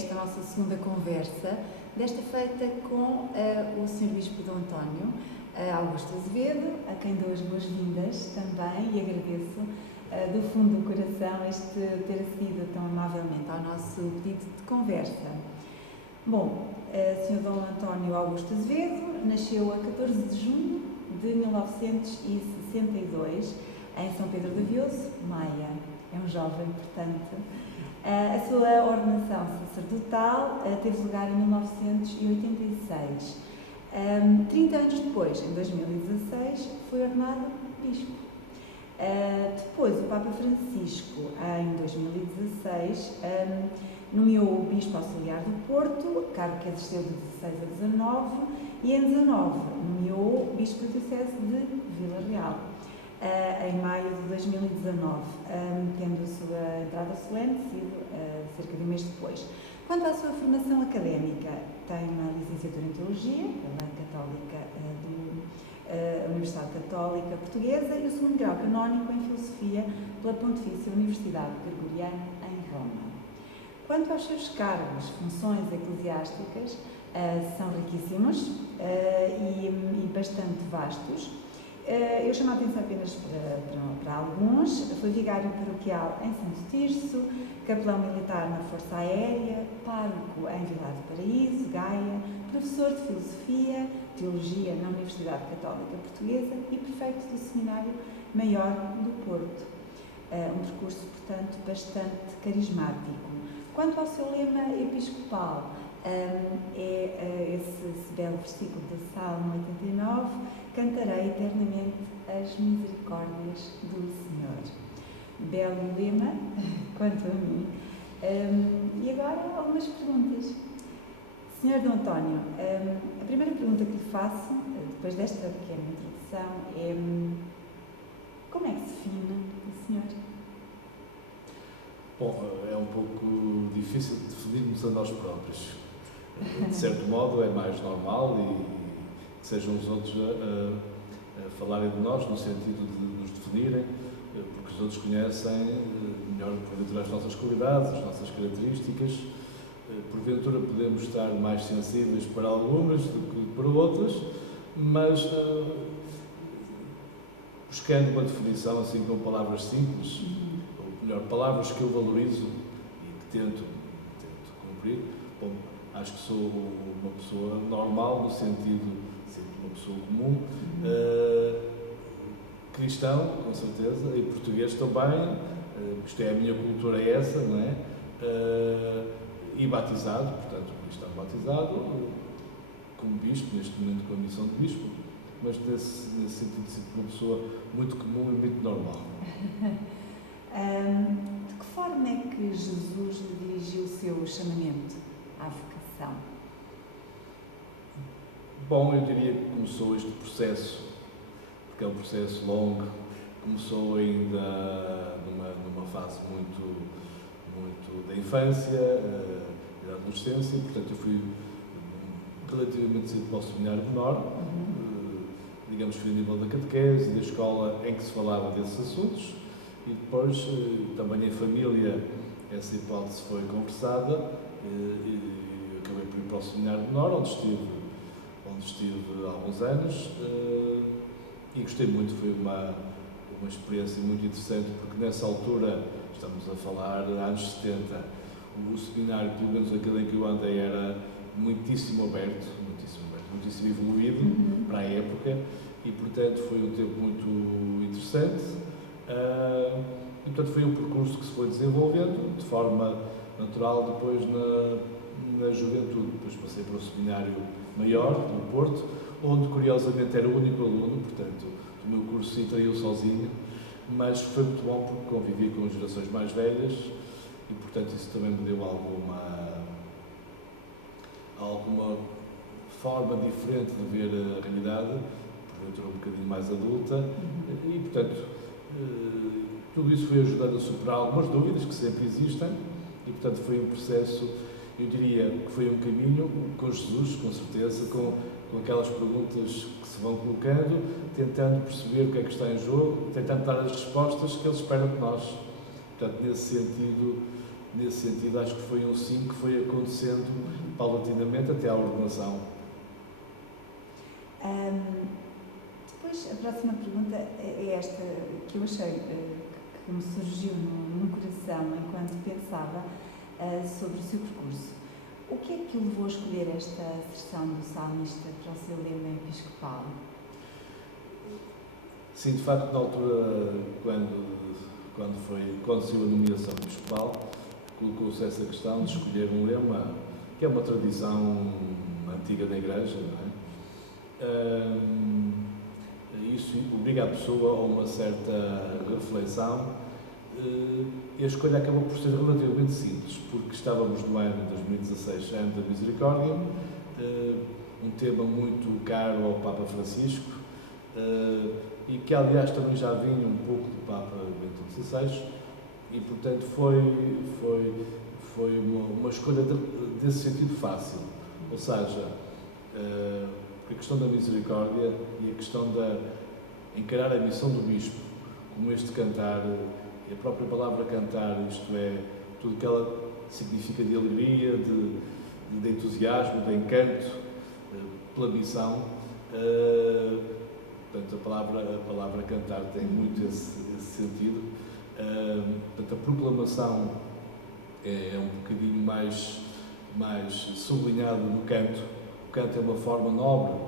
esta nossa segunda conversa, desta feita com o Sr. Bispo Dom António Augusto Azevedo, a quem dou as boas-vindas também e agradeço do fundo do coração ter acedido tão amavelmente ao nosso pedido de conversa. Bom, Sr. Dom António Augusto Azevedo nasceu a 14 de junho de 1962 em São Pedro de Avioso, Maia. É um jovem, portanto. A sua ordenação sacerdotal teve lugar em 1986. 30 anos depois, em 2016, foi ordenado bispo. Depois, o Papa Francisco, em 2016, nomeou o Bispo Auxiliar do Porto, cargo que exerceu de 16 a 19, e em 19 nomeou o Bispo da Diocese de Vila Real, em maio de 2019, tendo a sua entrada solene sido cerca de um mês depois. Quanto à sua formação académica, tem uma licenciatura em Teologia pela Universidade Católica Portuguesa e o segundo grau canónico em Filosofia pela Pontifícia Universidade Gregoriana em Roma. Quanto aos seus cargos, funções eclesiásticas, são riquíssimos e bastante vastos. Eu chamo a atenção apenas para alguns. Foi vigário paroquial em Santo Tirso, capelão militar na Força Aérea, pároco em Vilar do Paraíso, Gaia, professor de Filosofia, Teologia na Universidade Católica Portuguesa e prefeito do Seminário Maior do Porto. Um percurso, portanto, bastante carismático. Quanto ao seu lema episcopal, é esse belo versículo do Salmo 89, cantarei eternamente as misericórdias do Senhor. Belo lema, quanto a mim. E agora, algumas perguntas. Sr. Dom António, a primeira pergunta que lhe faço, depois desta pequena introdução, é como é que se define o Senhor? Bom, é um pouco difícil de definirmos a nós próprios. De certo modo, é mais normal e que sejam os outros a falarem de nós, no sentido de nos definirem, porque os outros conhecem melhor, porventura, as nossas qualidades, as nossas características. Porventura, podemos estar mais sensíveis para algumas do que para outras, mas buscando uma definição assim com palavras simples, ou melhor, palavras que eu valorizo e que tento cumprir. Bom, acho que sou uma pessoa normal, no sentido de ser uma pessoa comum, cristão, com certeza, e português também, isto é, a minha cultura é essa, não é? E batizado, portanto, cristão batizado, como bispo, neste momento com a missão de bispo, mas nesse sentido de ser uma pessoa muito comum e muito normal. De que forma é que Jesus lhe dirigiu o seu chamamento à vocação? Bom, eu diria que começou este processo, porque é um processo longo, começou ainda numa fase muito da infância, da adolescência, portanto eu fui relativamente cedo para o seminário menor, digamos que fui a nível da catequese e da escola em que se falava desses assuntos, e depois também em família essa hipótese foi conversada e acabei por ir para o seminário menor, onde estive há alguns anos, e gostei muito. Foi uma experiência muito interessante, porque nessa altura, estamos a falar de anos 70, o seminário, pelo menos aquele em que eu andei, era muitíssimo aberto, muitíssimo evoluído para a época, e portanto foi um tempo muito interessante, e portanto foi um percurso que se foi desenvolvendo de forma natural depois na juventude. Depois passei para o seminário maior, no Porto, onde curiosamente era o único aluno, portanto o meu curso se traiu sozinho, mas foi muito bom porque convivi com gerações mais velhas e portanto isso também me deu alguma forma diferente de ver a realidade, porventura um bocadinho mais adulta, e portanto tudo isso foi ajudando a superar algumas dúvidas que sempre existem, e portanto foi um processo, eu diria que foi um caminho com Jesus, com certeza, com aquelas perguntas que se vão colocando, tentando perceber o que é que está em jogo, tentando dar as respostas que Ele espera de nós. Portanto, nesse sentido, nesse sentido, acho que foi um sim que foi acontecendo paulatinamente até à ordenação. Depois, a próxima pergunta é esta, que eu achei que me surgiu no coração enquanto pensava sobre o seu percurso. O que é que o levou a escolher esta sessão do salmista para o seu lema episcopal? Sim, de facto, na altura, quando saiu a nomeação episcopal, colocou-se essa questão de escolher um lema que é uma tradição antiga da Igreja, não é? Isso obriga a pessoa a uma certa reflexão, e a escolha acabou por ser relativamente simples, porque estávamos no ano de 2016, ano da Misericórdia, um tema muito caro ao Papa Francisco, e que aliás também já vinha um pouco do Papa Bento XVI, e portanto foi uma escolha desse sentido fácil, ou seja, a questão da misericórdia e a questão de encarar a missão do Bispo como este cantar, e a própria palavra cantar, isto é, tudo que ela significa de alegria, de entusiasmo, de encanto pela missão. Portanto, a palavra cantar tem muito esse sentido. Portanto, a proclamação é um bocadinho mais sublinhado no canto. O canto é uma forma nobre de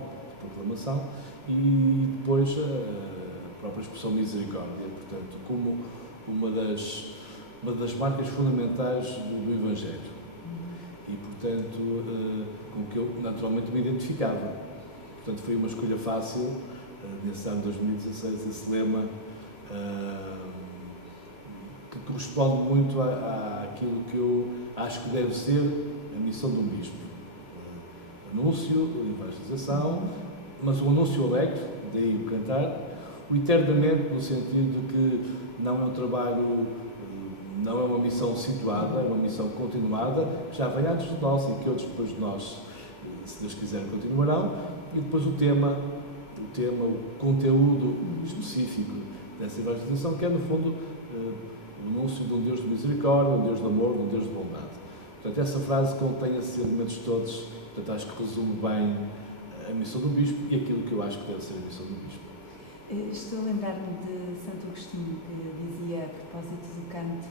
proclamação, e depois a própria expressão misericórdia, portanto, como uma das marcas fundamentais do Evangelho. E, portanto, com que eu naturalmente me identificava. Portanto, foi uma escolha fácil, nesse ano de 2016, esse lema que corresponde muito àquilo que eu acho que deve ser a missão de um bispo. Anúncio, evangelização, mas o anúncio alegre, daí o cantar, o eternamente, no sentido de que não é um trabalho, não é uma missão situada, é uma missão continuada, que já vem antes de nós e que outros depois de nós, se Deus quiser, continuarão, e depois o tema, o conteúdo específico dessa evangelização, que é, no fundo, o anúncio de um Deus de misericórdia, um Deus de amor, um Deus de bondade. Portanto, essa frase contém esses elementos todos, portanto, acho que resume bem a missão do Bispo e aquilo que eu acho que deve ser a missão do Bispo. Estou a lembrar-me de Santo Agostinho, que dizia, a propósito do canto,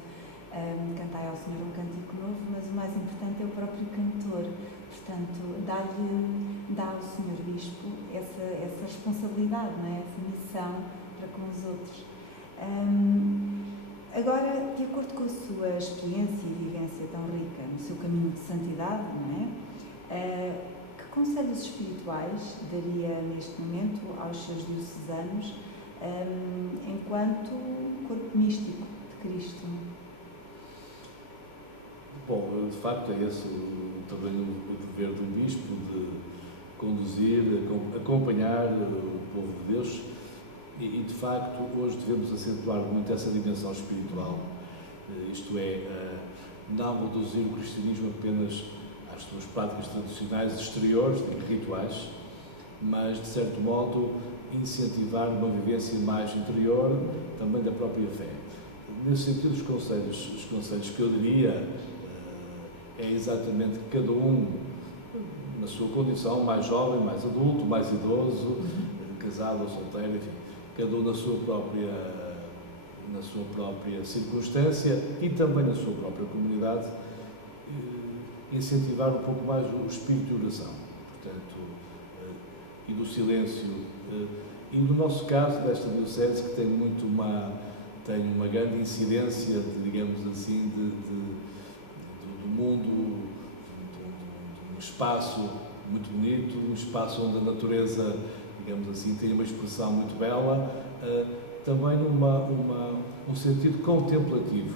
cantai ao Senhor um cântico novo, mas o mais importante é o próprio cantor. Portanto, dá ao Senhor Bispo essa responsabilidade, não é? Essa missão para com os outros. Agora, de acordo com a sua experiência e vivência tão rica no seu caminho de santidade, não é? Que conselhos espirituais daria neste momento aos seus diocesanos enquanto corpo místico de Cristo? Bom, de facto é esse também o dever do Bispo, de conduzir, acompanhar o povo de Deus, e de facto hoje devemos acentuar muito essa dimensão espiritual, isto é, não reduzir o cristianismo apenas às suas práticas tradicionais exteriores, rituais, mas de certo modo incentivar uma vivência mais interior também da própria fé. Nesse sentido, os conselhos que eu diria é exatamente que cada um, na sua condição, mais jovem, mais adulto, mais idoso, casado ou solteiro, enfim, cada um na sua própria circunstância e também na sua própria comunidade, incentivar um pouco mais o espírito de oração, portanto, e do silêncio. E no nosso caso, desta diocese, que tem uma grande incidência, digamos assim, do mundo, de um espaço muito bonito, um espaço onde a natureza, digamos assim, tem uma expressão muito bela, também um sentido contemplativo,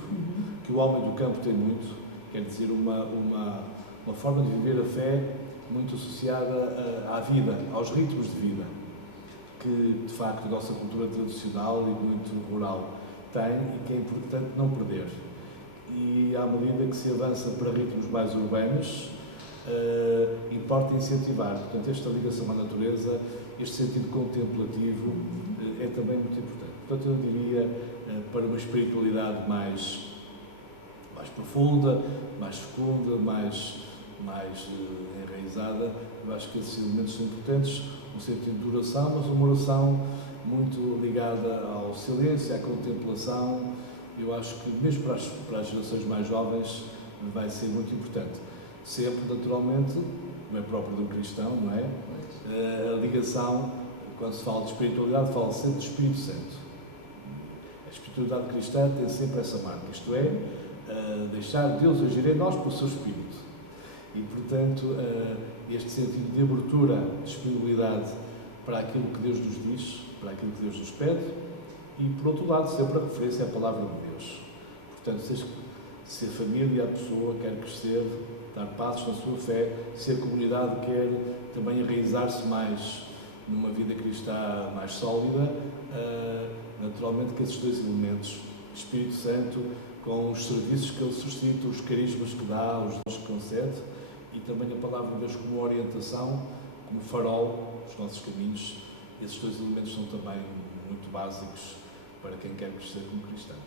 que o homem do campo tem muito, quer dizer, uma forma de viver a fé muito associada à vida, aos ritmos de vida, que de facto a nossa cultura tradicional e muito rural tem e que é importante não perder. E à medida que se avança para ritmos mais urbanos, importa incentivar, portanto, esta ligação à natureza, este sentido contemplativo é também muito importante. Portanto, eu diria, para uma espiritualidade mais mais profunda, mais fecunda, mais enraizada. Eu acho que esses elementos são importantes no sentido de oração, mas uma oração muito ligada ao silêncio, à contemplação. Eu acho que mesmo para as gerações mais jovens vai ser muito importante. Sempre, naturalmente, não é próprio do cristão, não é? A ligação, quando se fala de espiritualidade, fala sempre do Espírito Santo. A espiritualidade cristã tem sempre essa marca, isto é, deixar Deus agir em nós pelo seu Espírito. E, portanto, este sentido de abertura, de disponibilidade para aquilo que Deus nos diz, para aquilo que Deus nos pede, e, por outro lado, sempre a referência à Palavra de Deus. Portanto, se a família, a pessoa quer crescer, dar passos na sua fé, se a comunidade quer também enraizar-se mais numa vida cristã mais sólida, naturalmente que esses dois elementos, Espírito Santo, com os serviços que Ele suscita, os carismas que dá, os dons que concede, e também a Palavra de Deus como orientação, como farol dos nossos caminhos, esses dois elementos são também muito básicos para quem quer crescer como cristão.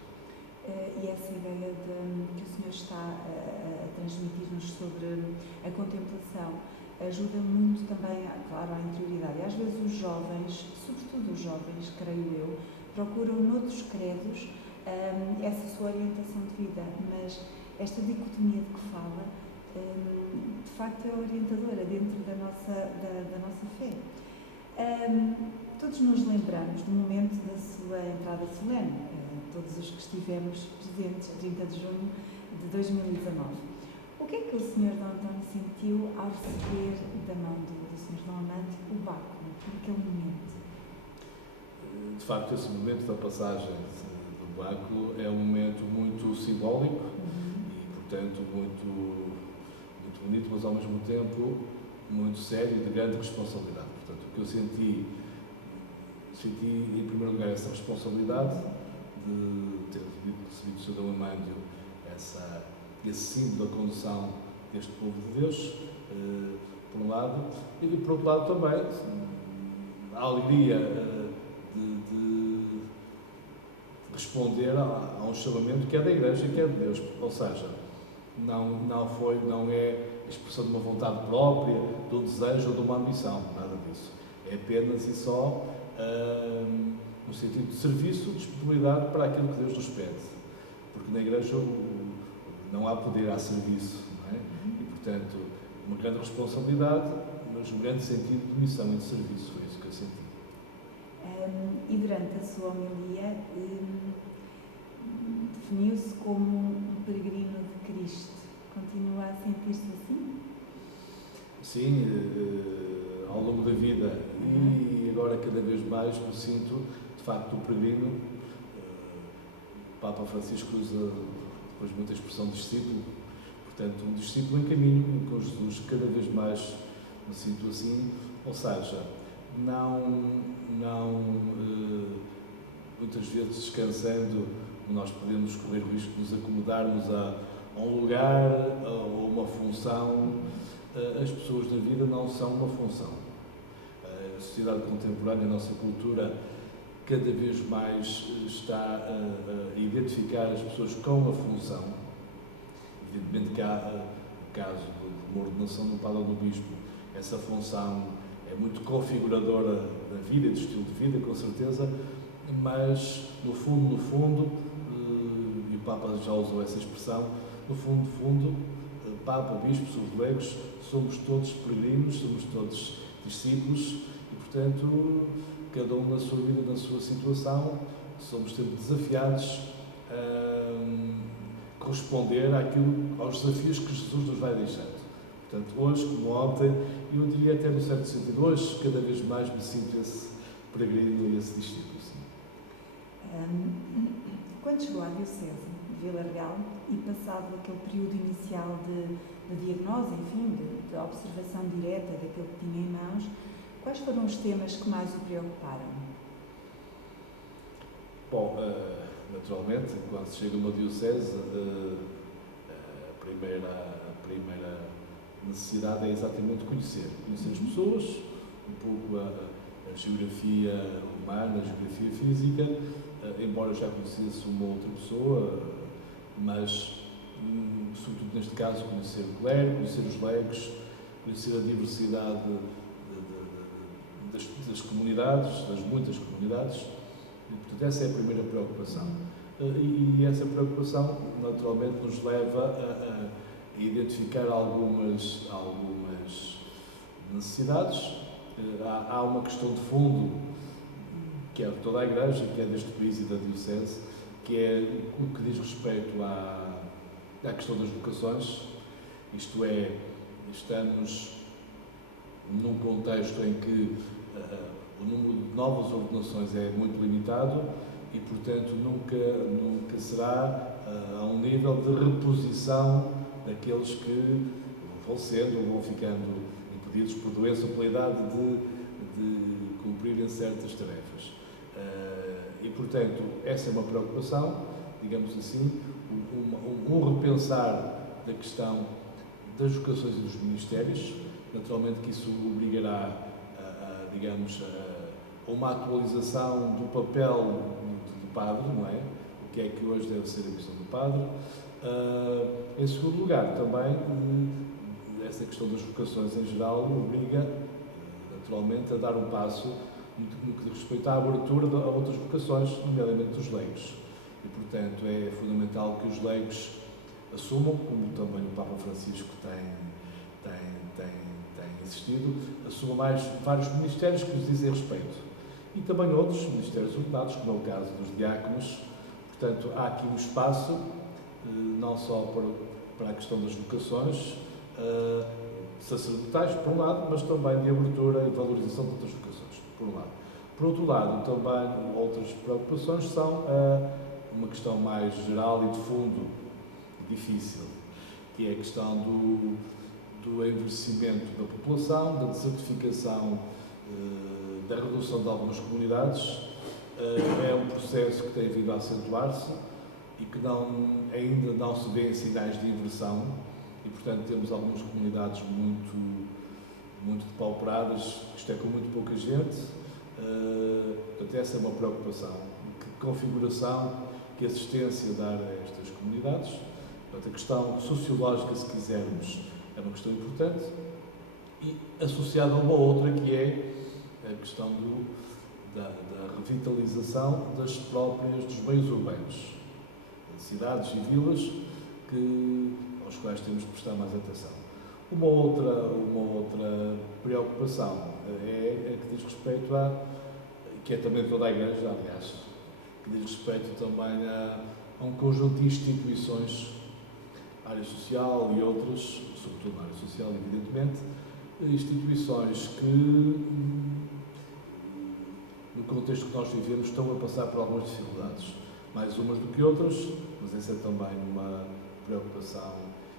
E essa ideia que o Senhor está a transmitir-nos sobre a contemplação ajuda muito também, claro, à interioridade. E às vezes os jovens, sobretudo os jovens, creio eu, procuram noutros credos essa sua orientação de vida, mas esta dicotomia de que fala, de facto é orientadora dentro da nossa fé. Todos nos lembramos do momento da sua entrada solene, todos os que estivemos presentes, 30 de junho de 2019. O que é que o Sr. D. António sentiu ao receber da mão do Sr. D. Amante o báculo, naquele momento? De facto, esse momento da passagem do báculo é um momento muito simbólico e, portanto, muito bonito, mas ao mesmo tempo muito sério e de grande responsabilidade. Portanto, o que eu senti em primeiro lugar essa responsabilidade de ter recebido do Sr. D. Amândio esse símbolo da condução deste povo de Deus, por um lado, e por outro lado também a alegria de responder a um chamamento que é da Igreja e que é de Deus, ou seja, não é expressão de uma vontade própria, de um desejo ou de uma ambição, nada disso. É apenas e só no sentido de serviço, de disponibilidade para aquilo que Deus nos pede. Porque na Igreja não há poder, há serviço, não é? E, portanto, uma grande responsabilidade, mas um grande sentido de missão e de serviço, foi isso que eu senti. E durante a sua homilia, definiu-se como um peregrino de Cristo. Continua a sentir-se assim? Sim, ao longo da vida e agora cada vez mais me sinto, de facto, um peregrino. O Papa Francisco usa depois muita expressão de discípulo, portanto, um discípulo em caminho com Jesus, cada vez mais me sinto assim, ou seja, muitas vezes descansando, nós podemos correr o risco de nos acomodarmos a um lugar ou uma função. As pessoas na vida não são uma função. A sociedade contemporânea, a nossa cultura, cada vez mais está a identificar as pessoas com a função. Evidentemente que há o caso de uma ordenação do padre ou do bispo, essa função é muito configuradora da vida e do estilo de vida, com certeza, mas no fundo, e o Papa já usou essa expressão, no fundo, Papa, Bispo, os leigos, somos todos peregrinos, somos todos discípulos e, portanto, cada um na sua vida, na sua situação, somos sempre desafiados a corresponder aos desafios que Jesus nos vai deixando. Portanto, hoje, como ontem, e eu diria até no certo sentido, hoje, cada vez mais me sinto esse peregrino e esse discípulo. Quando chegou à Diocese de Vila Real e passado aquele período inicial de diagnose, enfim, de observação direta daquilo que tinha em mãos, quais foram os temas que mais o preocuparam? Bom, naturalmente, quando se chega a uma diocese, a primeira necessidade é exatamente conhecer as pessoas, um pouco a geografia humana, a geografia física, embora eu já conhecesse uma outra pessoa, mas neste caso, conhecer o clero, conhecer os leigos, conhecer a diversidade das comunidades, das muitas comunidades, e, portanto, essa é a primeira preocupação. E essa preocupação, naturalmente, nos leva a identificar algumas necessidades. Há uma questão de fundo, que é de toda a Igreja, que é deste país e da Diocese, que é o que diz respeito à questão das vocações, isto é, estamos num contexto em que o número de novas ordenações é muito limitado e, portanto, nunca será a um nível de reposição daqueles que vão falecendo ou vão ficando impedidos por doença ou pela idade de cumprirem certas tarefas. E, portanto, essa é uma preocupação, digamos assim, um repensar da questão das vocações e dos ministérios. Naturalmente que isso obrigará a uma atualização do papel do padre, não é? O que é que hoje deve ser a questão do padre. Em segundo lugar, também, essa questão das vocações em geral obriga, naturalmente, a dar um passo no que diz respeito à abertura a outras vocações, nomeadamente dos leigos. E, portanto, é fundamental que os leigos assumam, como também o Papa Francisco tem insistido, assumam vários ministérios que lhes dizem respeito. E também outros ministérios ordenados, como é o caso dos diáconos. Portanto, há aqui um espaço, não só para a questão das vocações sacerdotais, por um lado, mas também de abertura e valorização de outras vocações, por um lado. Por outro lado, também outras preocupações são uma questão mais geral e de fundo, difícil, que é a questão do envelhecimento da população, da desertificação, da redução de algumas comunidades. É um processo que tem vindo a acentuar-se e que ainda não se vê sinais de inversão e, portanto, temos algumas comunidades muito depauperadas, isto é, com muito pouca gente. Portanto, essa é uma preocupação. Que configuração, que assistência dar a estas comunidades. Portanto, a questão sociológica, se quisermos, é uma questão importante e associada a uma outra, que é a questão da revitalização dos meios urbanos, de cidades e vilas aos quais temos de prestar mais atenção. Uma outra preocupação é a que diz respeito que é também toda a Igreja, aliás, que diz respeito também a um conjunto de instituições, área social e outras, sobretudo na área social, evidentemente, instituições que, no contexto que nós vivemos, estão a passar por algumas dificuldades, mais umas do que outras, mas essa é também uma preocupação.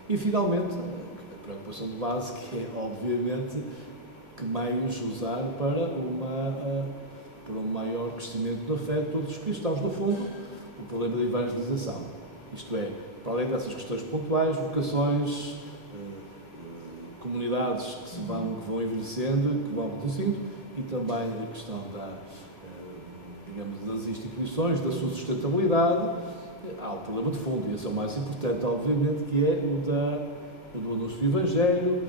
E, finalmente, a preocupação de base, que é, obviamente, que meios usar para um maior crescimento da fé de todos os cristãos. No fundo, o problema da evangelização. Isto é, para além dessas questões pontuais, vocações, comunidades que vão envelhecendo, que vão reduzindo, e também a questão das instituições, da sua sustentabilidade. Há o problema de fundo, e esse é o mais importante, obviamente, que é o do anúncio do Evangelho,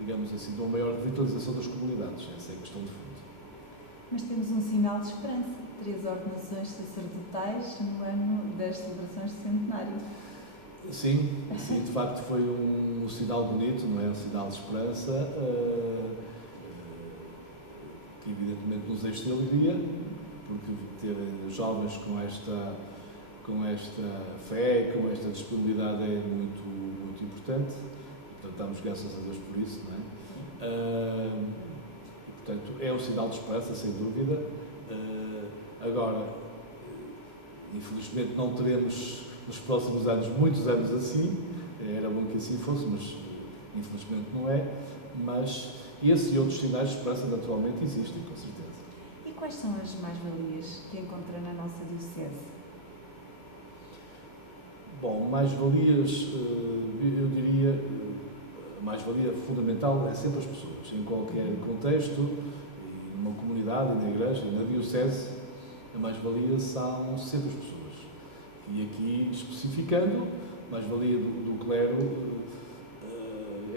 digamos assim, de uma maior revitalização das comunidades. Essa é a questão de fundo. Mas temos um sinal de esperança, 3 ordenações sacerdotais no ano das celebrações de centenário. Sim, de facto foi um sinal bonito, não é? Um sinal de esperança, que evidentemente nos enche de alegria, porque ter jovens com esta fé, com esta disponibilidade é muito importante. Portanto, damos graças a Deus por isso, não é? Portanto, é um sinal de esperança, sem dúvida. Agora, infelizmente não teremos nos próximos anos, muitos anos assim, era bom que assim fosse, mas infelizmente não é. Mas esse e outros sinais de esperança naturalmente existem, com certeza. E quais são as mais-valias que encontra na nossa Diocese? Bom, mais-valias, eu diria, a mais-valia fundamental é sempre as pessoas, em qualquer contexto, numa comunidade, na Igreja, na Diocese, a mais-valia são sempre as pessoas. E aqui, especificando, mais-valia do clero,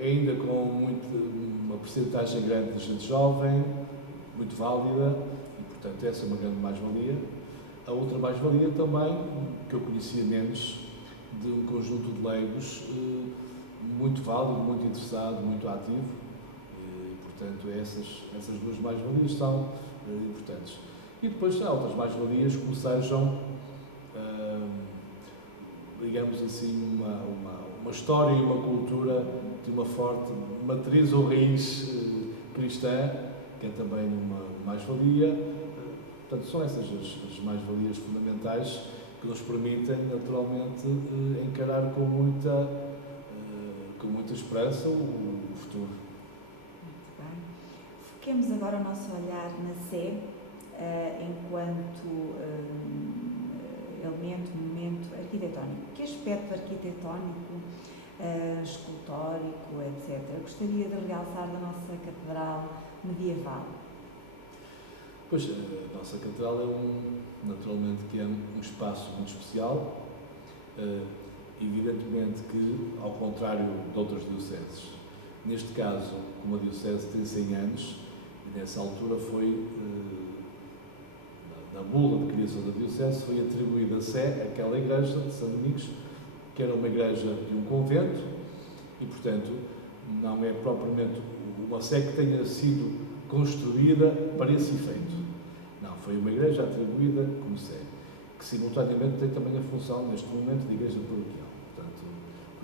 ainda com uma percentagem grande de gente jovem, muito válida, e portanto essa é uma grande mais-valia. A outra mais-valia também, que eu conhecia menos, de um conjunto de leigos muito válido, muito interessado, muito ativo, e portanto essas duas mais-valias são importantes. E depois há outras mais-valias, como sejam, digamos assim, uma história e uma cultura de uma forte matriz ou raiz cristã, que é também uma mais-valia. Portanto, são essas as mais-valias fundamentais que nos permitem, naturalmente, encarar com muita esperança o futuro. Muito bem. Foquemos agora o nosso olhar na Sé, enquanto elemento, momento arquitetónico. Que aspecto arquitetónico, escultórico, etc., gostaria de realçar da nossa catedral medieval? Pois, a nossa catedral naturalmente que é um espaço muito especial, evidentemente que, ao contrário de outras dioceses, neste caso, como a diocese tem 100 anos, e nessa altura foi, na bula de criação da diocese, foi atribuída a Sé aquela igreja de São Domingos, que era uma igreja de um convento, e portanto não é propriamente uma Sé que tenha sido construída para esse efeito. Não, foi uma igreja atribuída como Sé, que simultaneamente tem também a função, neste momento, de igreja paroquial. Portanto,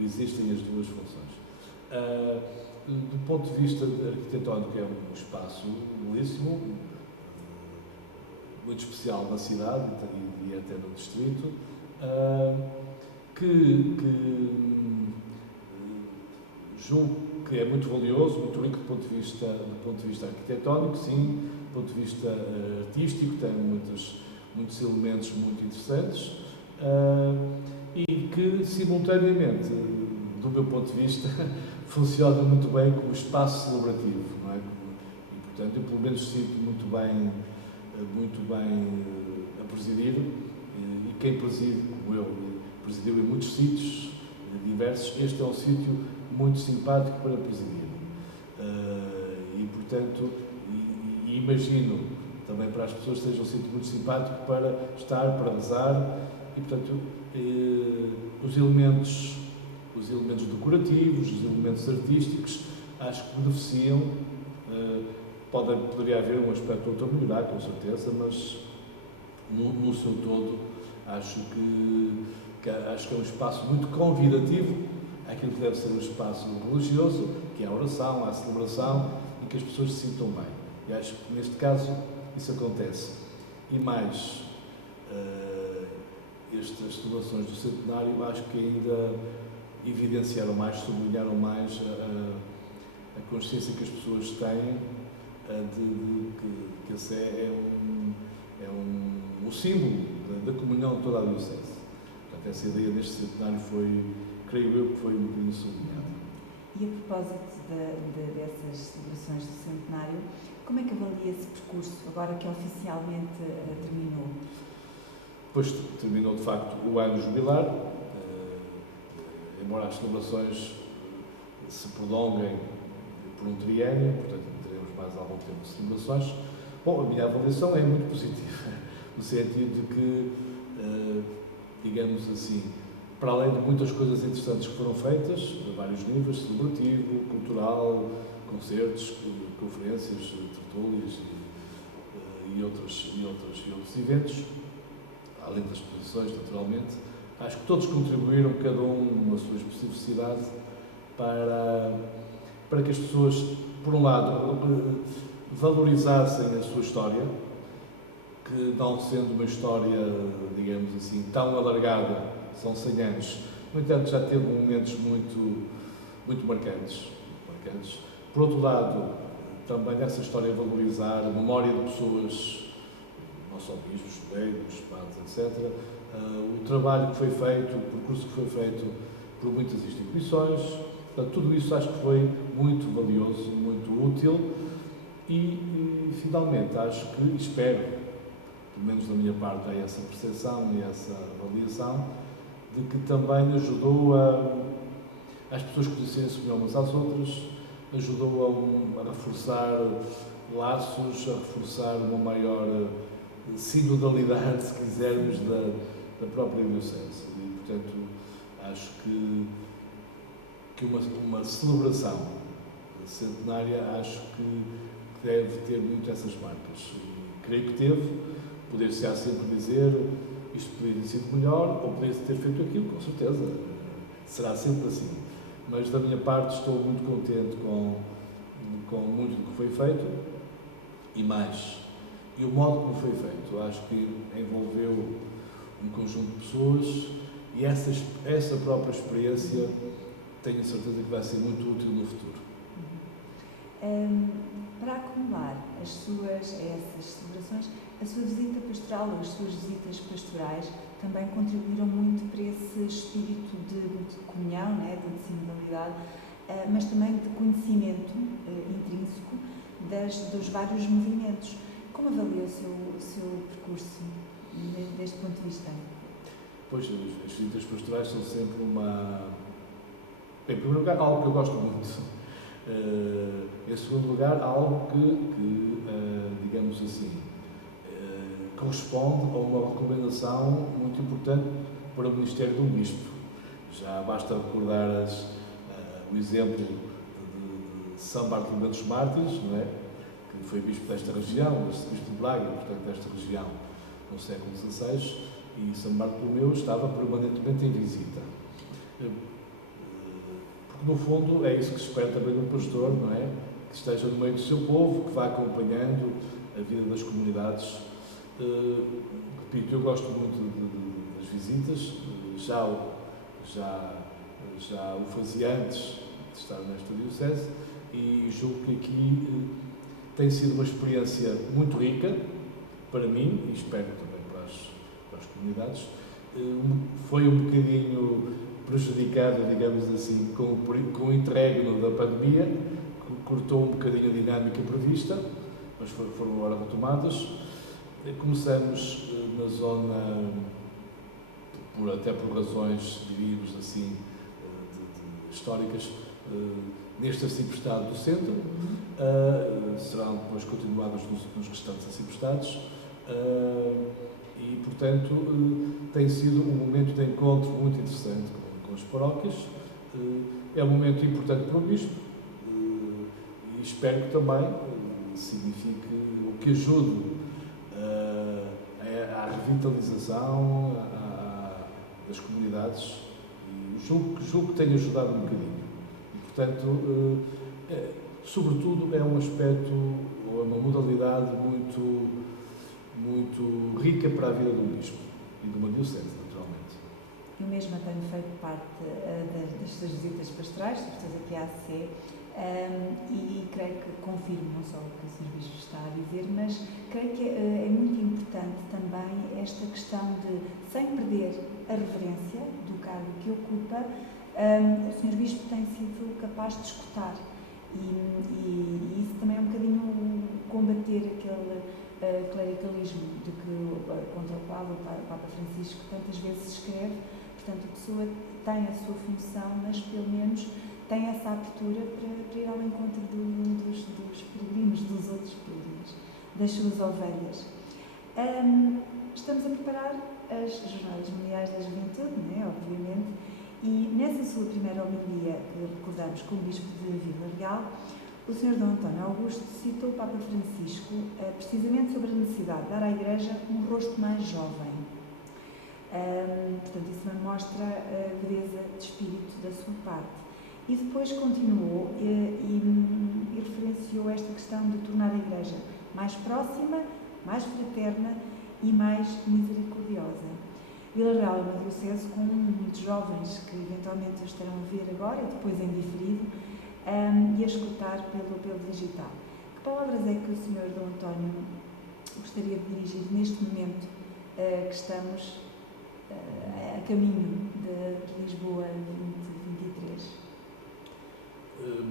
existem as duas funções. Do ponto de vista arquitetónico, é um espaço belíssimo, muito especial na cidade e até no distrito, que julgo que é muito valioso, muito rico do ponto de vista arquitetónico, sim, do ponto de vista artístico, tem muitos elementos muito interessantes, e que, simultaneamente, do meu ponto de vista, funciona muito bem como espaço celebrativo, não é? E, portanto, eu pelo menos sinto muito bem a presidir, e quem preside, como eu, presidiu em muitos sítios diversos, este é um sítio muito simpático para presidir. E, portanto, imagino também para as pessoas que seja um sítio muito simpático para estar, para rezar, e, portanto, os elementos decorativos, os elementos artísticos, acho que beneficiam. Poderia haver um aspecto ou outro a melhorar, com certeza, mas no seu todo acho que é um espaço muito convidativo àquilo que deve ser um espaço religioso, que é a oração, a celebração, e que as pessoas se sintam bem. E acho que neste caso isso acontece. E mais, estas celebrações do centenário acho que ainda evidenciaram mais, sublinharam mais a consciência que as pessoas têm de que a Sé é um símbolo da comunhão de toda a diocese. Portanto, essa ideia neste centenário creio eu, que foi um bocadinho sublinhada. E a propósito dessas celebrações do centenário, como é que avalia esse percurso, agora que oficialmente terminou? Pois terminou, de facto, o ano jubilar, embora as celebrações se prolonguem por um triênio, portanto teremos mais algum tempo de celebrações. Bom, a minha avaliação é muito positiva, no sentido de que, digamos assim, para além de muitas coisas interessantes que foram feitas, a vários níveis, celebrativo, cultural, concertos, conferências, tertúlias e outros eventos, além das exposições, naturalmente, acho que todos contribuíram, cada um na sua especificidade, para que as pessoas, por um lado, valorizassem a sua história, que não sendo uma história, digamos assim, tão alargada, são 100 anos, no entanto já teve momentos muito marcantes. Por outro lado, também nessa história valorizar a memória de pessoas, não só bispos, leigos, padres, etc., o trabalho que foi feito, o percurso que foi feito por muitas instituições. Portanto, tudo isso acho que foi muito valioso, muito útil e finalmente, acho que, espero, pelo menos da minha parte, há essa percepção e essa avaliação, de que também ajudou as pessoas conhecerem-se melhor umas às outras, ajudou a reforçar laços, a reforçar uma maior sinodalidade, se quisermos, da própria Diocese. E, portanto, acho que uma celebração centenária, acho que deve ter muito essas marcas. E creio que teve, poder-se-á sempre dizer isto poderia ter sido melhor ou poderia ter feito aquilo, com certeza, será sempre assim. Mas da minha parte estou muito contente com muito do que foi feito e mais. E o modo como foi feito, acho que envolveu um conjunto de pessoas e essa própria experiência tenho certeza que vai ser muito útil no futuro. Para acumular essas celebrações, a sua visita pastoral ou as suas visitas pastorais também contribuíram muito para esse espírito de comunhão, né, de sinodalidade, mas também de conhecimento intrínseco dos vários movimentos. Como avalia o seu percurso deste ponto de vista? Pois, as visitas pastorais são sempre em primeiro lugar, algo que eu gosto muito. Em segundo lugar, algo que digamos assim, corresponde a uma recomendação muito importante para o Ministério do Bispo. Já basta recordar o exemplo de São Bartolomeu dos Mártires, não é? Que foi bispo desta região, bispo de Braga, portanto, desta região, no século XVI, e São Bartolomeu estava permanentemente em visita. Porque, no fundo, é isso que se espera também de um pastor, não é? Que esteja no meio do seu povo, que vá acompanhando a vida das comunidades. Repito, eu gosto muito das visitas, já o fazia antes de estar nesta diocese e julgo que aqui tem sido uma experiência muito rica para mim e espero também para as comunidades. Foi um bocadinho prejudicada, digamos assim, com o interregno da pandemia, que cortou um bocadinho a dinâmica prevista, mas foram agora retomadas. Começamos na zona, até por razões, diríamos assim, históricas, neste arciprestado do centro, serão depois continuadas nos restantes arciprestados, e, portanto, tem sido um momento de encontro muito interessante com as paróquias. É um momento importante para o Bispo e espero que também signifique o que ajude à revitalização das comunidades e julgo que tem ajudado um bocadinho. E, portanto, sobretudo é um aspecto ou é uma modalidade muito rica para a vida do Bispo e de uma diocese, naturalmente. Eu mesma tenho feito parte destas visitas pastorais, sobretudo aqui à ACC, e creio que confirmo não só o que o Sr. Bispo está a dizer, mas creio que é muito importante também esta questão de, sem perder a reverência do cargo que ocupa, o Sr. Bispo tem sido capaz de escutar e isso também é um bocadinho combater aquele clericalismo contra o qual o Papa Francisco tantas vezes escreve. Portanto, a pessoa tem a sua função, mas pelo menos tem essa abertura para ir ao encontro dos peregrinos, dos outros peregrinos, das suas ovelhas. Estamos a preparar as Jornadas Mundiais da Juventude, né, obviamente, e nessa sua primeira homilia, que recordamos como Bispo de Vila Real, o Sr. D. António Augusto citou o Papa Francisco precisamente sobre a necessidade de dar à Igreja um rosto mais jovem. Portanto, isso mostra a grandeza de espírito da sua parte. E depois continuou e referenciou esta questão de tornar a Igreja mais próxima, mais fraterna e mais misericordiosa. Vila Real é uma diocese com muitos jovens que eventualmente estarão a ver agora, depois em diferido, e a escutar pelo digital. Que palavras é que o Sr. D. António gostaria de dirigir neste momento que estamos a caminho de Lisboa 2023?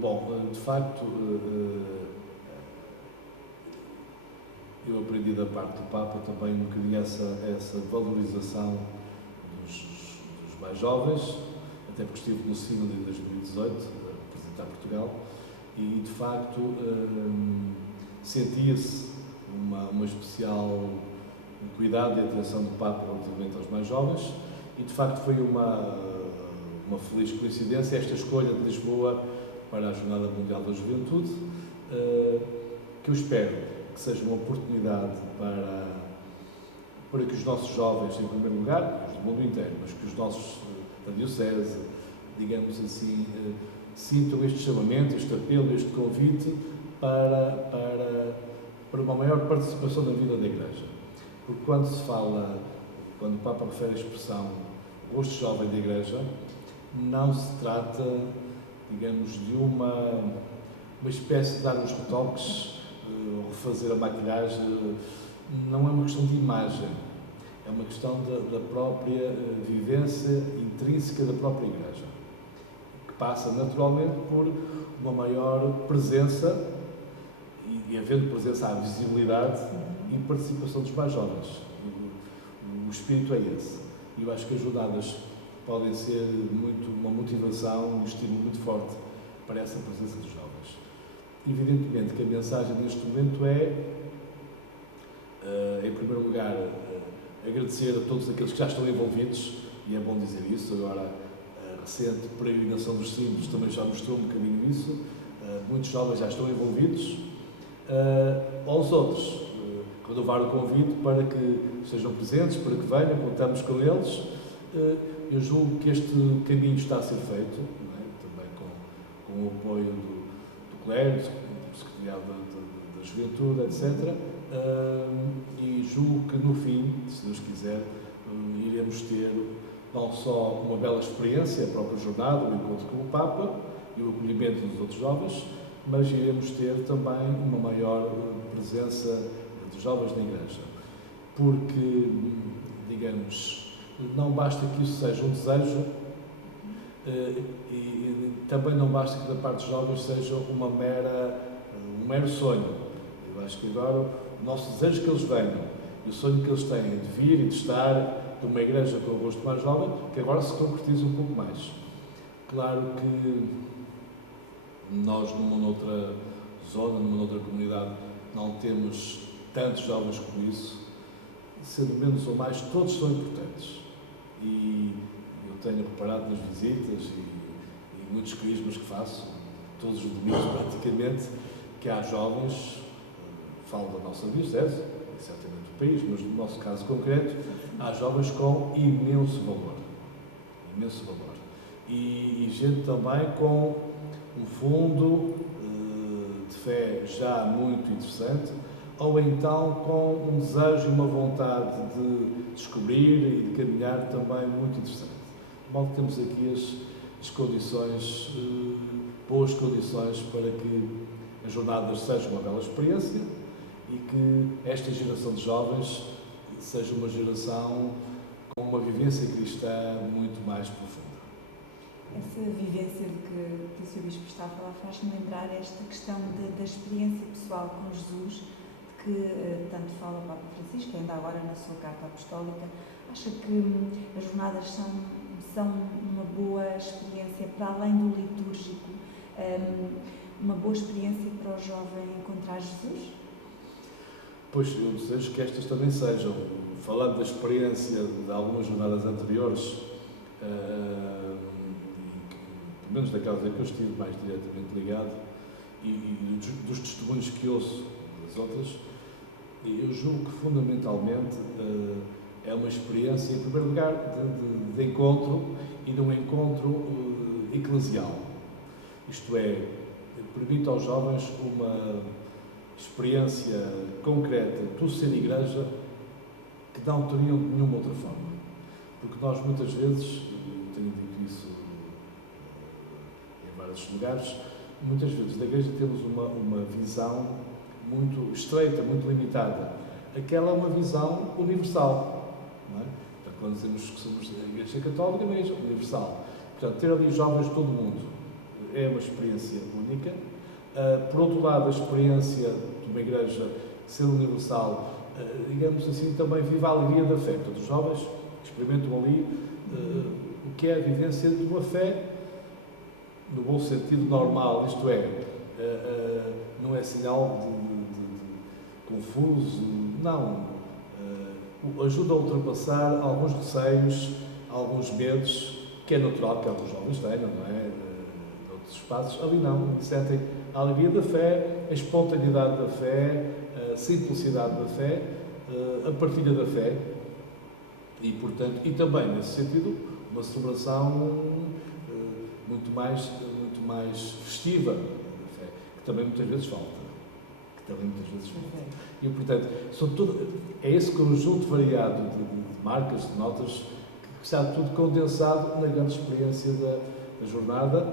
Bom, de facto, eu aprendi da parte do Papa também um bocadinho essa valorização dos mais jovens, até porque estive no Sínodo em 2018, a representar Portugal, e de facto sentia-se uma especial cuidado e atenção do Papa relativamente aos mais jovens, e de facto foi uma feliz coincidência esta escolha de Lisboa para a Jornada Mundial da Juventude, que eu espero que seja uma oportunidade para que os nossos jovens, em primeiro lugar, os do mundo inteiro, mas que os nossos da Diocese, digamos assim, sintam este chamamento, este apelo, este convite para uma maior participação na vida da Igreja. Porque quando o Papa refere a expressão rosto jovem da Igreja, não se trata, digamos, de uma espécie de dar uns retoques, refazer a maquilhagem, não é uma questão de imagem, é uma questão da própria vivência intrínseca da própria Igreja, que passa naturalmente por uma maior presença, e havendo presença há visibilidade e participação dos mais jovens. O espírito é esse. E eu acho que as jornadas podem ser uma motivação, um estímulo muito forte para essa presença dos jovens. Evidentemente que a mensagem neste momento é, em primeiro lugar, agradecer a todos aqueles que já estão envolvidos, e é bom dizer isso. Agora, a recente peregrinação dos símbolos também já mostrou um bocadinho isso. Muitos jovens já estão envolvidos. Aos outros, renovar o convite para que estejam presentes, para que venham, contamos com eles. Eu julgo que este caminho está a ser feito, não é? Também com o apoio do clero, do Secretariado da Juventude, etc. E julgo que no fim, se Deus quiser, iremos ter não só uma bela experiência, a própria jornada, o encontro com o Papa e o acolhimento dos outros jovens, mas iremos ter também uma maior presença de jovens na Igreja. Porque, digamos, não basta que isso seja um desejo, e também não basta que da parte dos jovens seja um mero sonho. Eu acho que agora o nosso desejo é que eles venham, e o sonho que eles têm de vir e de estar numa igreja com o rosto mais jovem, que agora se concretiza um pouco mais. Claro que nós, numa outra zona, numa outra comunidade, não temos tantos jovens como isso. Sendo menos ou mais, todos são importantes. E eu tenho reparado nas visitas e muitos crismas que faço, todos os domingos praticamente, que há jovens, falo da nossa diocese, e certamente do país, mas no nosso caso concreto, há jovens com imenso valor. Imenso valor. E gente também com um fundo de fé já muito interessante, ou então com um desejo e uma vontade de descobrir e de caminhar também muito interessante. Mal temos aqui as condições, boas condições para que as jornadas sejam uma bela experiência e que esta geração de jovens seja uma geração com uma vivência cristã muito mais profunda. Essa vivência de que o Sr. Bispo está a falar faz-me lembrar esta questão da experiência pessoal com Jesus, de que tanto fala o Papa Francisco, ainda agora na sua carta apostólica. Acha que as jornadas são uma boa experiência para além do litúrgico, uma boa experiência para o jovem encontrar Jesus? Pois, eu desejo que estas também sejam. Falando da experiência de algumas jornadas anteriores, pelo menos daquelas em que eu estive mais diretamente ligado, e dos testemunhos que ouço das outras, eu julgo que fundamentalmente é uma experiência, em primeiro lugar, de encontro, e de um encontro eclesial. Isto é, permite aos jovens uma experiência concreta do ser igreja que não teriam de nenhuma outra forma. Porque nós muitas vezes, tenho dito isso em vários lugares, muitas vezes da igreja temos uma visão muito estreita, muito limitada. Aquela é uma visão universal. Não é? Então, quando dizemos que somos a Igreja Católica, é mesmo universal. Portanto, ter ali jovens de todo o mundo é uma experiência única. Por outro lado, a experiência de uma igreja ser universal, digamos assim, também vive a alegria da fé. Portanto, os jovens experimentam ali o que é a vivência de uma fé no bom sentido normal, isto é, não é sinal de confuso, não. Ajuda a ultrapassar alguns receios, alguns medos, que é natural que alguns jovens tenham, não é? Noutros espaços, ali não, sentem a alegria da fé, a espontaneidade da fé, a simplicidade da fé, a partilha da fé e, portanto, e também, nesse sentido, uma celebração muito mais festiva da fé, que também muitas vezes falta. E, portanto, é esse conjunto variado de marcas, de notas, que está tudo condensado na grande experiência da jornada,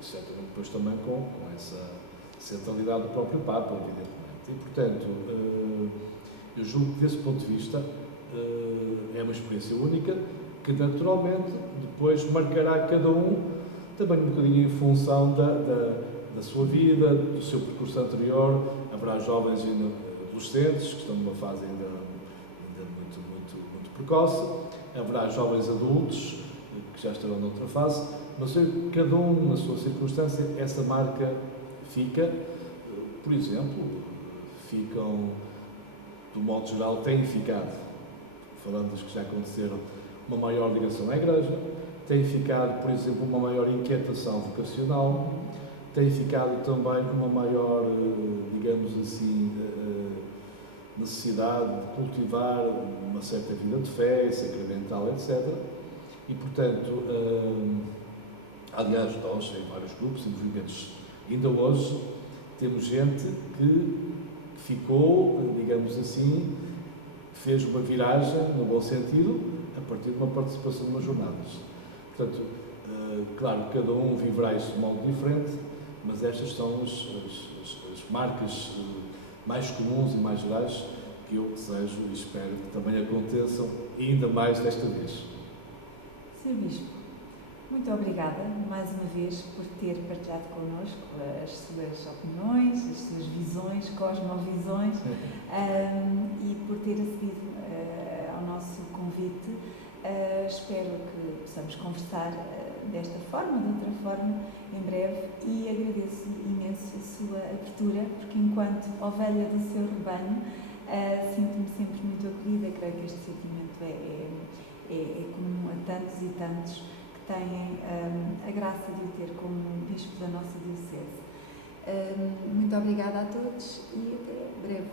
certamente depois também com essa centralidade do próprio Papa, evidentemente. E, portanto, eu julgo que, desse ponto de vista, é uma experiência única, que naturalmente depois marcará cada um, também um bocadinho em função da sua vida, do seu percurso anterior. Haverá jovens ainda adolescentes, que estão numa fase ainda muito precoce, haverá jovens adultos, que já estarão noutra fase, mas cada um, na sua circunstância, essa marca fica. Por exemplo, ficam, do modo geral, têm ficado, falando das que já aconteceram, uma maior ligação à Igreja, tem ficado, por exemplo, uma maior inquietação vocacional, tem ficado também uma maior, digamos assim, necessidade de cultivar uma certa vida de fé, sacramental, etc. E, portanto, aliás, nós, em vários grupos e movimentos, ainda hoje, temos gente que ficou, digamos assim, fez uma viragem, no bom sentido, a partir de uma participação numa jornadas. Portanto, claro, cada um viverá isso de modo diferente, mas estas são as marcas mais comuns e mais gerais que eu desejo e espero que também aconteçam, ainda mais desta vez. Sr. Bispo, muito obrigada mais uma vez por ter partilhado connosco as suas opiniões, as suas visões, cosmovisões, e por ter acedido ao nosso convite. Espero que possamos conversar desta forma, de outra forma, em breve, e agradeço imenso a sua abertura, porque enquanto ovelha do seu rebanho, sinto-me sempre muito acolhida. Creio que este sentimento é comum a tantos e tantos que têm a graça de o ter como bispo da nossa diocese. Muito obrigada a todos e até breve.